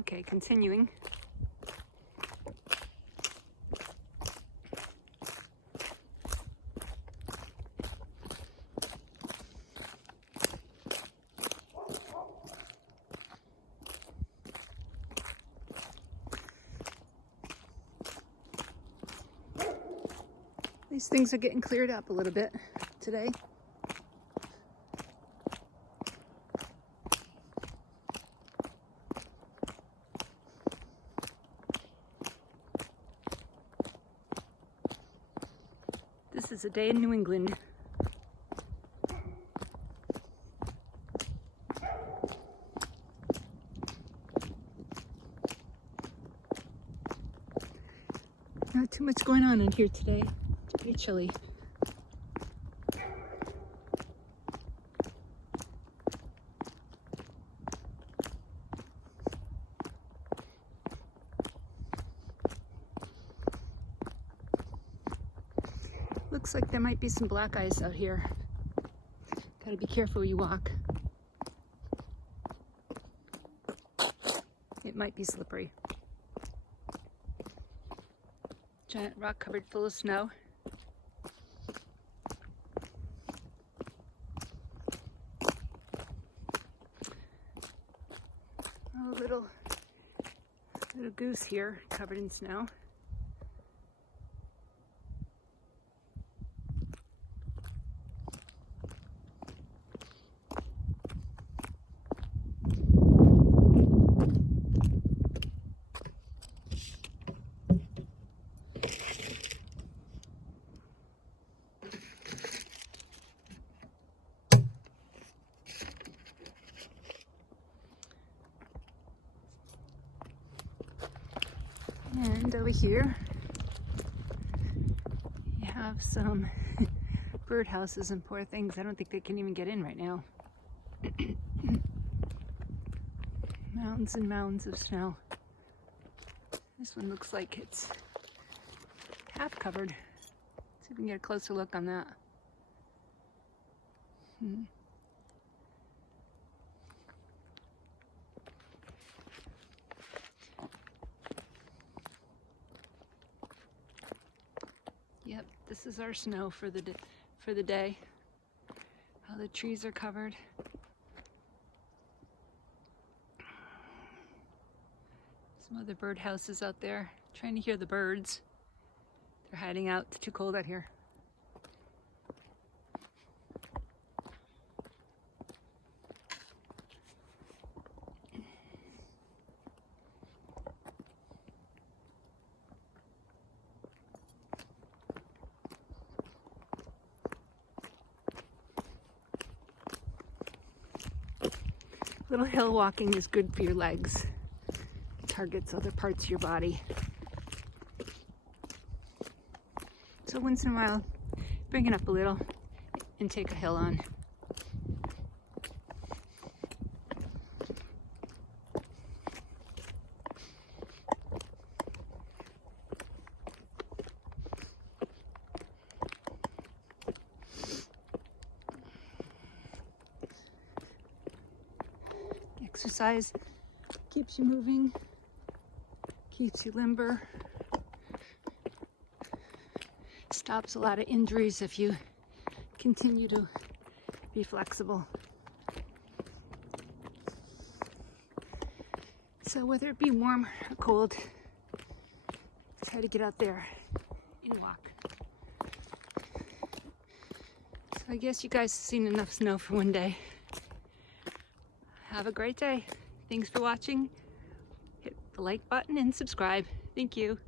Okay, continuing. These things are getting cleared up a little bit today. This is a day in New England. Not too much going on in here today. It's pretty chilly. Looks like there might be some black ice out here. Gotta be careful where you walk. It might be slippery. Giant rock cupboard full of snow. Oh, little goose here covered in snow. And over here, you have some birdhouses and poor things. I don't think they can even get in right now. Mounds and mounds of snow. This one looks like it's half covered. Let's see if we can get a closer look on that. Yep, this is our snow for the day. How the trees are covered. Some other bird houses out there. Trying to hear the birds. They're hiding out. It's too cold out here. Little hill walking is good for your legs. It targets other parts of your body. So once in a while, bring it up a little and take a hill on. Exercise keeps you moving, keeps you limber, stops a lot of injuries if you continue to be flexible. So whether it be warm or cold, try to get out there and walk. So I guess you guys have seen enough snow for one day. Have a great day. Thanks for watching. Hit the like button and subscribe. Thank you.